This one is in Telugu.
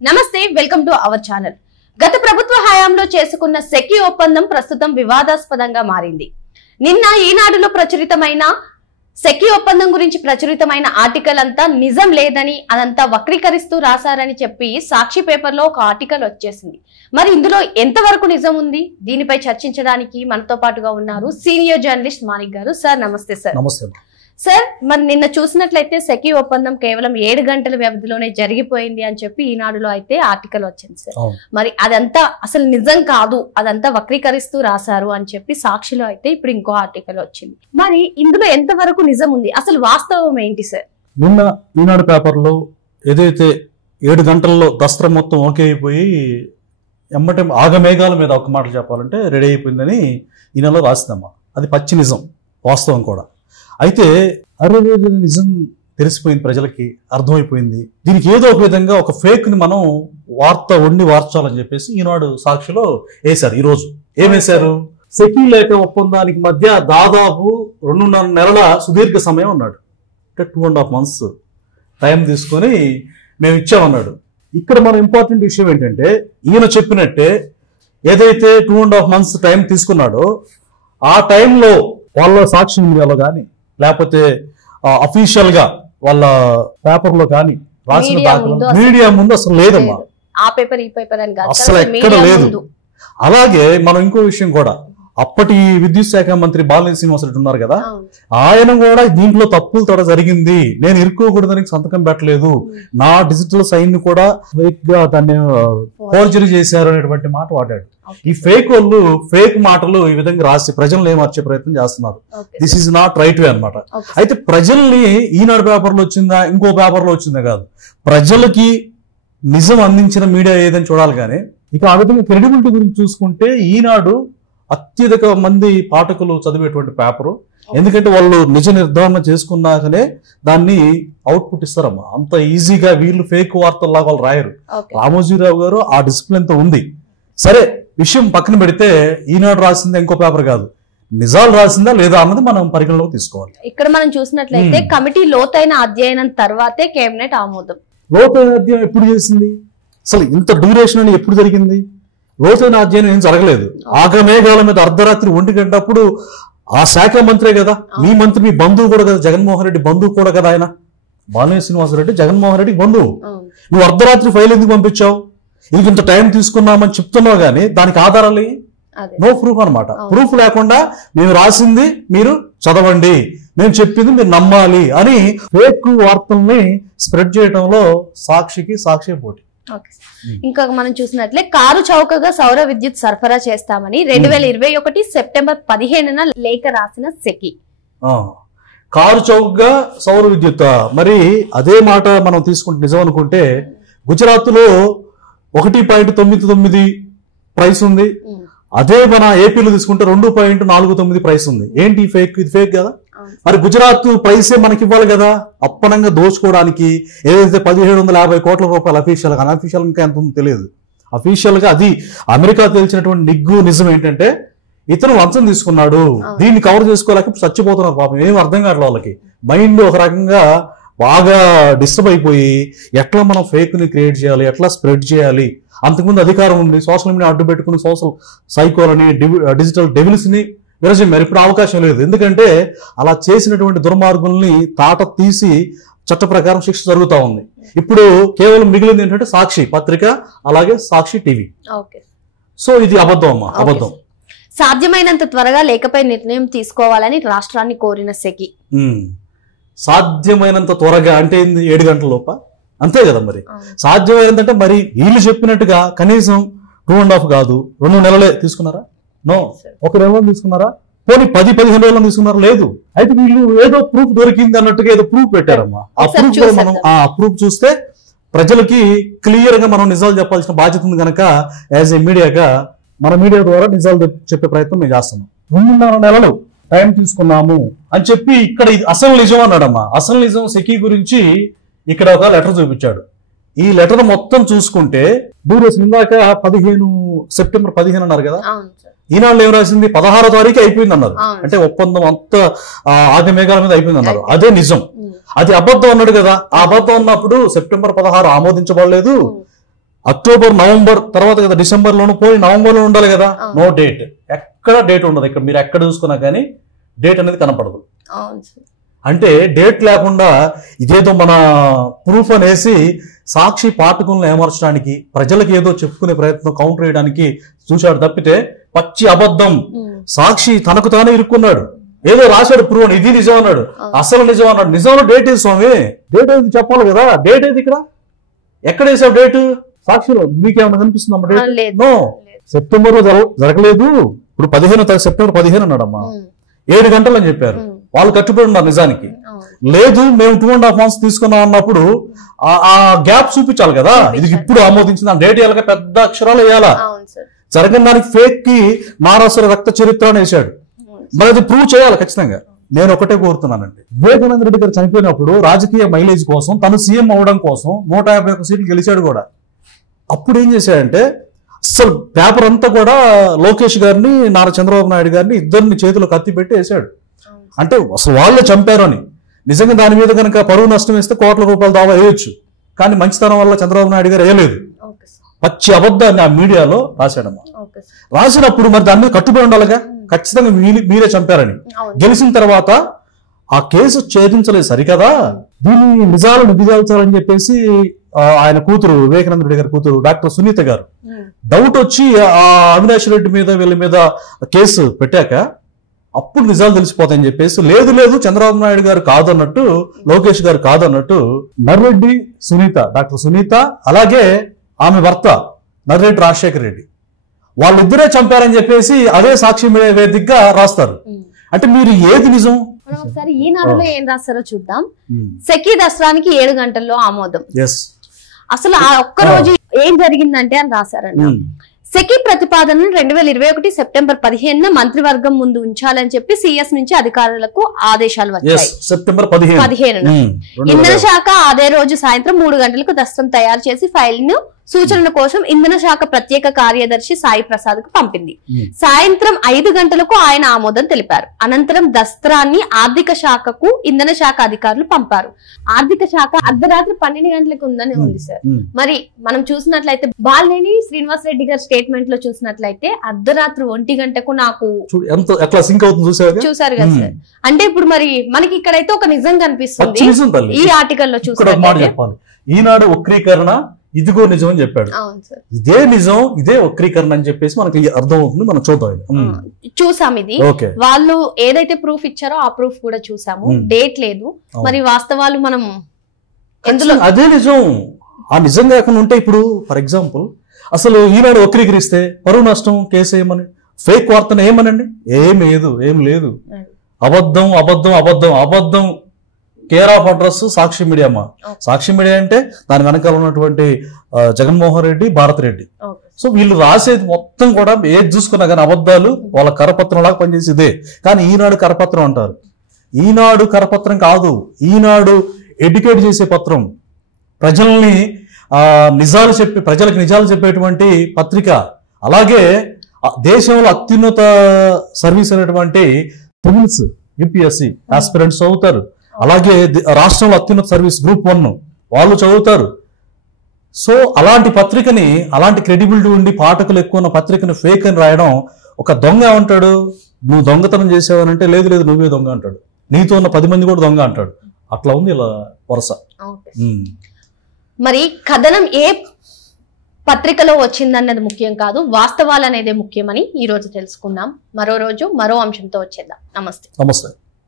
నమస్తే, వెల్కమ్ టు అవర్ ఛానల్. గత ప్రభుత్వ హయాంలో చేసుకున్న సెకీ ఒప్పందం ప్రస్తుతం వివాదాస్పదంగా మారింది. నిన్న ఈనాడులో ప్రచురితమైన సెకీ ఒప్పందం గురించి ప్రచురితమైన ఆర్టికల్ అంతా నిజం లేదని, అదంతా వక్రీకరిస్తూ రాశారని చెప్పి సాక్షి పేపర్లో ఒక ఆర్టికల్ వచ్చేసింది. మరి ఇందులో ఎంతవరకు నిజం ఉంది? దీనిపై చర్చించడానికి మనతో పాటుగా ఉన్నారు సీనియర్ జర్నలిస్ట్ మాణిక్ గారు. సార్ నమస్తే. సార్ నమస్తే సార్, మరి నిన్న చూసినట్లయితే సెకీ ఒప్పందం కేవలం 7 గంటల వ్యవధిలోనే జరిగిపోయింది అని చెప్పి ఈనాడులో అయితే ఆర్టికల్ వచ్చింది సార్. మరి అదంతా అసలు నిజం కాదు, అదంతా వక్రీకరిస్తూ రాశారు అని చెప్పి సాక్షిలో అయితే ఇప్పుడు ఇంకో ఆర్టికల్ వచ్చింది. మరి ఇందులో ఎంతవరకు నిజం ఉంది, అసలు వాస్తవం ఏంటి సార్? నిన్న ఈనాడు పేపర్లో ఏదైతే 7 గంటల్లో దసరా మొత్తం ఓకే అయిపోయి ఎమ్మటే ఆగమేఘాల మీద ఒక మాటలు చెప్పాలంటే రెడీ అయిపోయిందని ఈ నెలలో రాసిందమ్మా. అది పచ్చి నిజం, వాస్తవం కూడా. అయితే అరే నిజం తెలిసిపోయింది, ప్రజలకి అర్థమైపోయింది. దీనికి ఏదో ఒక విధంగా ఒక ఫేక్ ని మనం వండి వార్చాలని చెప్పేసి ఈనాడు సాక్షిలో వేశారు. ఈరోజు ఏం వేశారు? సెకీ లేఖ ఒప్పందానికి మధ్య దాదాపు 2.5 నెలల సుదీర్ఘ సమయం అన్నాడు. అంటే 2.5 months టైం తీసుకొని మేము ఇచ్చామన్నాడు. ఇక్కడ మన ఇంపార్టెంట్ విషయం ఏంటంటే, ఈయన చెప్పినట్టే ఏదైతే 2.5 months టైం తీసుకున్నాడో ఆ టైంలో వాళ్ళ సాక్షి మీడియాలో కానీ లేకపోతే అఫీషియల్ గా వాళ్ళ పేపర్ లో కానీ రాసిన దాఖలు మీడియా ముందు అసలు లేదమ్మా. ఆ పేపర్ ఈ పేపర్ అని అసలు ఎక్కడ లేదు. అలాగే మనం ఇంకో విషయం కూడా, అప్పటి విద్యుత్ శాఖ మంత్రి బాలినేని శ్రీనివాసరెడ్డి ఉన్నారు కదా, ఆయన కూడా దీంట్లో తప్పులు తోడ జరిగింది, నేను ఇరుక్కోకూడదని సంతకం పెట్టలేదు, నా డిజిటల్ సైన్ ని కూడా ఫేక్ గా దాన్ని ఫోర్జరీ చేశారు అనేటువంటి మాట వాడాడు. ఈ ఫేక్ వాళ్ళు ఫేక్ మాటలు ఈ విధంగా రాసి ప్రజల్ని ఏమార్చే ప్రయత్నం చేస్తున్నారు. This is not right way అనమాట. అయితే ప్రజల్ని ఈనాడు పేపర్లో వచ్చిందా ఇంకో పేపర్లో వచ్చిందా కాదు, ప్రజలకి నిజం అందించిన మీడియా ఏదని చూడాలి. కానీ ఇక ఆ విధంగా క్రెడిబిలిటీ గురించి చూసుకుంటే ఈనాడు అత్యధిక మంది పాఠకులు చదివేటువంటి పేపరు. ఎందుకంటే వాళ్ళు నిజ నిర్ధారణ చేసుకున్నాకనే దాన్ని అవుట్పుట్ ఇస్తారమ్మా. అంత ఈజీగా వీళ్ళు ఫేక్ వార్తల్లాగా వాళ్ళు రాయరు. రామోజీరావు గారు ఆ డిసిప్లిన్ తో ఉంది. సరే, విషయం పక్కన పెడితే ఈనాడు రాసిందా ఇంకో పేపర్ కాదు, నిజాలు రాసిందా లేదా అన్నది మనం పరిగణలోకి తీసుకోవాలి. ఇక్కడ మనం చూసినట్లయితే కమిటీ లోతైన అధ్యయనం తర్వాతే కేబినెట్ ఆమోదం. లోతైన అధ్యయనం ఎప్పుడు చేసింది? అసలు ఇంత డ్యూరేషన్ అని ఎప్పుడు జరిగింది? లోతైన అధ్యయనం ఏం జరగలేదు. ఆగమేఘాల మీద అర్ధరాత్రి 1 గంటప్పుడు ఆ శాఖ మంత్రే కదా, మీ మంత్రి మీ బంధువు కూడా కదా, జగన్మోహన్ రెడ్డి బంధువు కూడా కదా ఆయన. బాలినేని శ్రీనివాసరెడ్డి జగన్మోహన్ రెడ్డికి బంధువు. నువ్వు అర్ధరాత్రి ఫైల్ ఎందుకు పంపించావు? ఇంత టైం తీసుకున్నామని చెప్తున్నావు కానీ దానికి ఆధారాలు నో ప్రూఫ్ అనమాట. ప్రూఫ్ లేకుండా మేము రాసింది మీరు చదవండి, మేము చెప్పింది మీరు నమ్మాలి అని ఫేక్ వార్తల్ని స్ప్రెడ్ చేయడంలో సాక్షి పోటీ. ఇంకా మనం చూసినట్లే కారు చౌకగా సౌర విద్యుత్ సరఫరా చేస్తామని 2021 సెప్టెంబర్ 15న లేఖ రాసిన సెకీ. కారు చౌకగా సౌర విద్యుత్, మరి అదే మాట మనం తీసుకుంటే నిజం అనుకుంటే గుజరాత్ లో 1.99 ప్రైస్ ఉంది. అదే మన ఏపీలో తీసుకుంటే 2.49 ప్రైస్ ఉంది. ఏంటి ఫేక్? ఇది ఫేక్ కదా. మరి గుజరాత్ ప్రైసే మనకి ఇవ్వాలి కదా, అప్పనంగా దోచుకోవడానికి. ఏదైతే 1750 కోట్ల రూపాయలు అఫీషియల్ గా, అన్అఫీషియల్ ఇంకా ఎంత ఉందో తెలియదు. అఫీషియల్ గా అది అమెరికా తెలిసినటువంటి నిగ్గు నిజం ఏంటంటే ఇతను లంచం తీసుకున్నాడు, దీన్ని కవర్ చేసుకోలేక చచ్చిపోతున్నారు పాపం. ఏం అర్థం కావట్లేదు వాళ్ళకి. మైండ్ ఒక రకంగా బాగా డిస్టర్బ్ అయిపోయి ఎట్లా మనం ఫేక్ ని క్రియేట్ చేయాలి, ఎట్లా స్ప్రెడ్ చేయాలి. అంతకుముందు అధికారం ఉంది, సోషల్ మీడియా అడ్డు పెట్టుకుని సోషల్ సైకోలని డిజిటల్ డెవిల్స్ ని విరజిమ్మారు. ఇప్పుడు అవకాశం లేదు. ఎందుకంటే అలా చేసినటువంటి దుర్మార్గుల్ని తాట తీసి చట్ట ప్రకారం శిక్ష జరుగుతూ ఉంది. ఇప్పుడు కేవలం మిగిలింది ఏంటంటే సాక్షి పత్రిక, అలాగే సాక్షి టీవీ. సో ఇది అబద్ధం అమ్మా, అబద్ధం. సాధ్యమైనంత త్వరగా లేఖపై నిర్ణయం తీసుకోవాలని రాష్ట్రాన్ని కోరిన సెకీ. సాధ్యమైనంత త్వరగా అంటే 7 గంటల లోప, అంతే కదా. మరి సాధ్యమైనంత మరి వీళ్ళు చెప్పినట్టుగా కనీసం 2.5 కాదు 2 నెలలే తీసుకున్నారా? నో. 1 నెలలో తీసుకున్నారా? పోనీ 10-15 రోజుల్లో తీసుకున్నారా? లేదు. అయితే వీళ్ళు ఏదో ప్రూఫ్ దొరికింది అన్నట్టుగా ఏదో ప్రూఫ్ పెట్టారమ్మా. ఆ ప్రూఫ్ మనం ప్రూఫ్ చూస్తే ప్రజలకి క్లియర్ గా మనం నిజాలు చెప్పాల్సిన బాధ్యత ఉంది కనుక యాజ్ ఏ మీడియాగా మన మీడియా ద్వారా నిజాలు చెప్పే ప్రయత్నం మేము చేస్తున్నాం. 2.5 నెలలు టైం తీసుకున్నాము అని చెప్పి ఇక్కడ అసలు నిజం అన్నాడమ్మా. అసలు నిజం సెకీ గురించి ఇక్కడ ఒక లెటర్ చూపించాడు. ఈ లెటర్ మొత్తం చూసుకుంటే డ్యూరేషన్ ఇందాక సెప్టెంబర్ 15 అన్నారు కదా, ఈనాళ్ళు ఏం రాసింది 16వ తారీఖు అయిపోయింది అన్నారు. అంటే ఒప్పందం అంతా ఆగమేఘాల మీద అయిపోయింది అన్నారు. అదే నిజం. అది అబద్ధం అన్నాడు కదా. ఆ అబద్ధం అన్నప్పుడు సెప్టెంబర్ 16 ఆమోదించబడలేదు, అక్టోబర్ నవంబర్ తర్వాత కదా డిసెంబర్ లోను పోయి నవంబర్ లో ఉండాలి కదా, నో డేట్, ఎక్కడ డేట్ ఉండదు. ఇక్కడ మీరు ఎక్కడ చూసుకున్నా కానీ డేట్ అనేది కనపడదు. అంటే డేట్ లేకుండా ఇదేదో మన ప్రూఫ్ అనేసి సాక్షి పాఠకులను ఏమర్చడానికి, ప్రజలకు ఏదో చెప్పుకునే ప్రయత్నం, కౌంటర్ వేయడానికి చూశాడు తప్పితే పచ్చి అబద్ధం. సాక్షి తనకు తానే ఇరుక్కున్నాడు, ఏదో రాశాడు ప్రూవ్ అని, ఇది నిజం అన్నాడు, అసలు నిజం అన్నాడు. నిజంలో డేట్ ఏది స్వామి? డేట్ ఏది చెప్పాలి కదా, డేట్ ఏది ఇక్కడ ఎక్కడ వేసావు డేట్? సాక్షిలో మీకేమన్నా కనిపిస్తుందమ్మా డేట్? నో, సెప్టెంబర్ లో జరగలేదు. ఇప్పుడు 15 సెప్టెంబర్ 15 అన్నాడమ్మా, 7 గంటలు అని చెప్పారు. వాళ్ళు కట్టుబడి ఉన్నారు నిజానికి. లేదు మేము 2.5 months తీసుకున్నాం అన్నప్పుడు ఆ గ్యాప్ చూపించాలి కదా, ఇది ఇప్పుడు ఆమోదించిన డేట్ వేయాలి, పెద్ద అక్షరాలు వేయాలా. జరగని దానికి ఫేక్ కి నారాసుర రక్త చరిత్ర అని వేశాడు. మరి అది ప్రూవ్ చేయాలి ఖచ్చితంగా. నేను ఒకటే కోరుతున్నానండి, వివేకానంద రెడ్డి గారు చనిపోయినప్పుడు రాజకీయ మైలేజ్ కోసం తను సీఎం అవడం కోసం 151 సీట్లు గెలిచాడు కూడా. అప్పుడు ఏం చేశాడంటే అసలు పేపర్ అంతా కూడా లోకేష్ గారిని, నారా చంద్రబాబు నాయుడు గారిని ఇద్దరిని చేతిలో కత్తి పెట్టి వేశాడు. అంటే అసలు వాళ్ళే చంపారు అని. నిజంగా దాని మీద కనుక పరువు నష్టం వేస్తే కోట్ల రూపాయల దావా వేయొచ్చు, కానీ మంచితనం వల్ల చంద్రబాబు నాయుడు గారు వేయలేదు. పచ్చి అబద్ధాన్ని ఆ మీడియాలో రాశాడమ్మా. రాసినప్పుడు మరి దాని మీద కట్టుబడి ఉండాలిగా, ఖచ్చితంగా మీరే చంపారని. గెలిచిన తర్వాత ఆ కేసు ఛేదించలేదు సరికదా, దీన్ని నిజాలను నిజాల్చాలని చెప్పేసి ఆయన కూతురు, వివేకానంద రెడ్డి గారి కూతురు డాక్టర్ సునీత గారు డౌట్ వచ్చి ఆ అవినాష్ రెడ్డి మీద వీళ్ళ మీద కేసు పెట్టాక అప్పుడు నిజాలు తెలిసిపోతాయని చెప్పేసి, లేదు లేదు చంద్రబాబు నాయుడు గారు కాదన్నట్టు, లోకేష్ గారు కాదన్నట్టు నర్రెడ్డి సునీత, డాక్టర్ సునీత, అలాగే ఆమె భర్త నర్రెడ్డి రాజశేఖర రెడ్డి, వాళ్ళిద్దరే చంపారని చెప్పేసి అదే సాక్షి మీడియా వేదికగా రాస్తారు. అంటే మీరు ఏది నిజం? మనం ఒకసారి ఈనాడులో ఏం రాస్తారో చూద్దాం. సెకీ దసరానికి 7 గంటల్లో ఆమోదం. అసలు ఆ ఒక్క రోజు ఏం జరిగిందంటే అని రాశారంట. సెకీ ప్రతిపాదనను 2021 సెప్టెంబర్ 15 మంత్రివర్గం ముందు ఉంచాలని చెప్పి సిఎస్ నుంచి అధికారులకు ఆదేశాలు వచ్చాయి. సెప్టెంబర్ 15 ఇంధన శాఖ అదే రోజు సాయంత్రం 3 గంటలకు దస్త్రం తయారు చేసి ఫైల్ ను సూచనల కోసం ఇంధన శాఖ ప్రత్యేక కార్యదర్శి సాయి ప్రసాద్ కు పంపింది. సాయంత్రం 5 గంటలకు ఆయన ఆమోదం తెలిపారు. అనంతరం దస్త్రాన్ని ఆర్థిక శాఖకు ఇంధన శాఖ అధికారులు పంపారు. ఆర్థిక శాఖ అర్ధరాత్రి 12 గంటలకు ఉందని ఉంది సార్. మరి మనం చూసినట్లయితే బాలినేని శ్రీనివాస్ రెడ్డి గారి స్టేట్మెంట్ లో చూసినట్లయితే అర్ధరాత్రి 1 గంటకు నాకు చూసారు కదా సార్. అంటే ఇప్పుడు మరి మనకి ఇక్కడైతే ఒక నిజం కనిపిస్తుంది ఈ ఆర్టికల్ లో చూసినట్లయితే. ఈనాడు వక్రీకరణ, ఇదిగో నిజం అని చెప్పాడు. ఇదే నిజం, ఇదే వక్రీకరణ అని చెప్పేసి మనకి అర్థం అవుతుంది. మనం చూసాం ఇది. వాళ్ళు ఏదైతే ప్రూఫ్ ఇచ్చారో ఆ ప్రూఫ్ కూడా చూసాము. డేట్ లేదు, మరి వాస్తవాలు మనం ఎందులో అదే నిజం. ఆ నిజం కాకుండా ఉంటే ఇప్పుడు ఫర్ ఎగ్జాంపుల్ అసలు ఈనాడు వక్రీకరిస్తే పరువు నష్టం కేసు ఏమని, ఫేక్ వార్తను ఏమనండి, ఏం లేదు. అబద్ధం అబద్ధం అబద్ధం అబద్ధం. Care of address Sakshi media అమ్మా. సాక్షి మీడియా అంటే దాని వెనకాల ఉన్నటువంటి జగన్మోహన్ రెడ్డి, భారత్ రెడ్డి. సో వీళ్ళు రాసేది మొత్తం కూడా ఏది చూసుకున్నా కానీ అబద్ధాలు, వాళ్ళ కరపత్రం లాగా పనిచేసేదే. కానీ ఈనాడు కరపత్రం అంటారు. ఈనాడు కరపత్రం కాదు, ఈనాడు ఎడ్యుకేట్ చేసే పత్రం. ప్రజల్ని ప్రజలకు నిజాలు చెప్పేటువంటి పత్రిక. అలాగే దేశంలో అత్యున్నత సర్వీస్ అనేటువంటి సివిల్స్ యూపీఎస్సీ ఆస్పిరెంట్స్ చదువుతారు. అలాగే రాష్ట్రంలో అత్యున్నత సర్వీస్ గ్రూప్ 1 వాళ్ళు చదువుతారు. సో అలాంటి పత్రికని, అలాంటి క్రెడిబిలిటీ ఉండి పాఠకులు ఎక్కువ ఉన్న పత్రికని ఫేక్ అని రాయడం. ఒక దొంగ అంటాడు, నువ్వు దొంగతనం చేసావనంటే లేదు లేదు నువ్వే దొంగ అంటాడు, నీతో ఉన్న 10 మంది కూడా దొంగ అంటాడు. అట్లా ఉంది ఇలా వరుస. మరి కథనం ఏ పత్రికలో వచ్చిందన్నది ముఖ్యం కాదు, వాస్తవాలు అనేదే ముఖ్యమని ఈ రోజు తెలుసుకుందాం. మరో రోజు మరో అంశంతో వచ్చేద్దాం. నమస్తే.